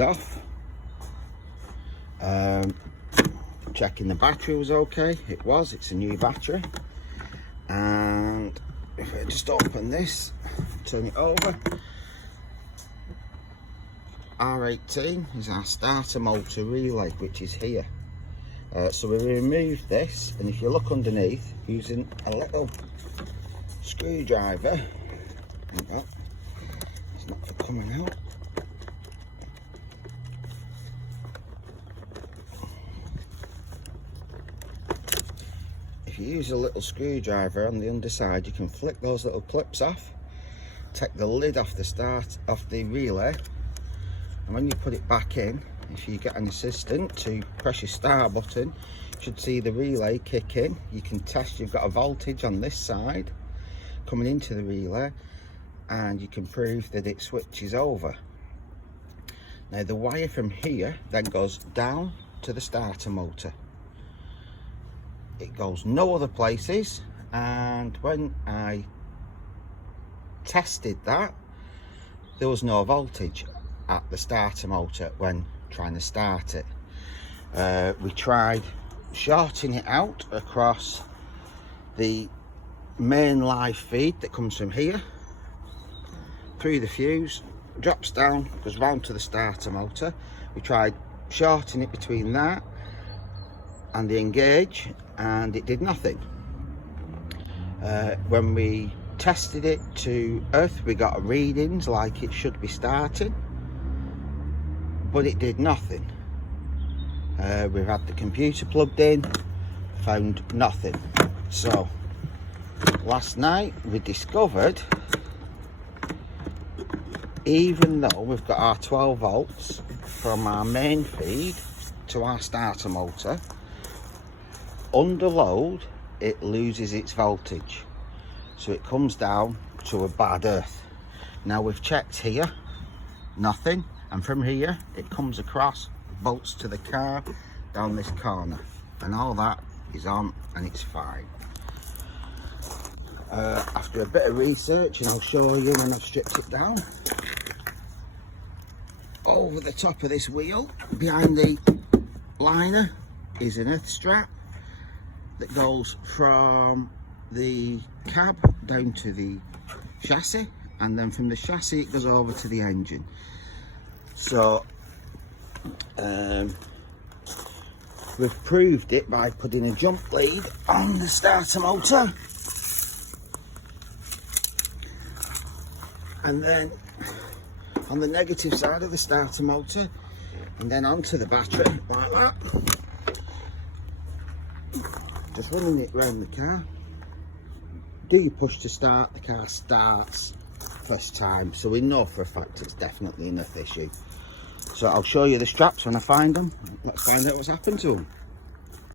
off. Checking the battery was okay. It was. It's a new battery. And if I just open this, turn it over, R18 is our starter motor relay, which is here. So we removed this, and if you look underneath using a little screwdriver, like that, it's not for coming out. If you use a little screwdriver on the underside, you can flick those little clips off, take the lid off the relay, and when you put it back in, if you get an assistant to press your start button, you should see the relay kick in. You can test you've got a voltage on this side coming into the relay, and you can prove that it switches over. Now the wire from here then goes down to the starter motor. It goes no other places, and when I tested that, there was no voltage at the starter motor when trying to start it. We tried shorting it out across the main live feed that comes from here through the fuse, drops down, goes round to the starter motor. We tried shorting it between that and the engage, and it did nothing. When we tested it to earth, we got readings like it should be starting, but it did nothing. We've had the computer plugged in, found nothing. So last night we discovered, even though we've got our 12 volts from our main feed to our starter motor, under load it loses its voltage, so it comes down to a bad earth. Now we've checked here, nothing, and from here it comes across, bolts to the car down this corner, and all that is on and it's fine. After a bit of research, and I'll show you when I've stripped it down, over the top of this wheel behind the liner is an earth strap that goes from the cab down to the chassis, and then from the chassis it goes over to the engine. So we've proved it by putting a jump lead on the starter motor, and then on the negative side of the starter motor, and then onto the battery like that. Just running it round the car. Do you push to start, the car starts first time, so we know for a fact it's definitely an earth issue. So I'll show you the straps when I find them. Let's find out what's happened to them.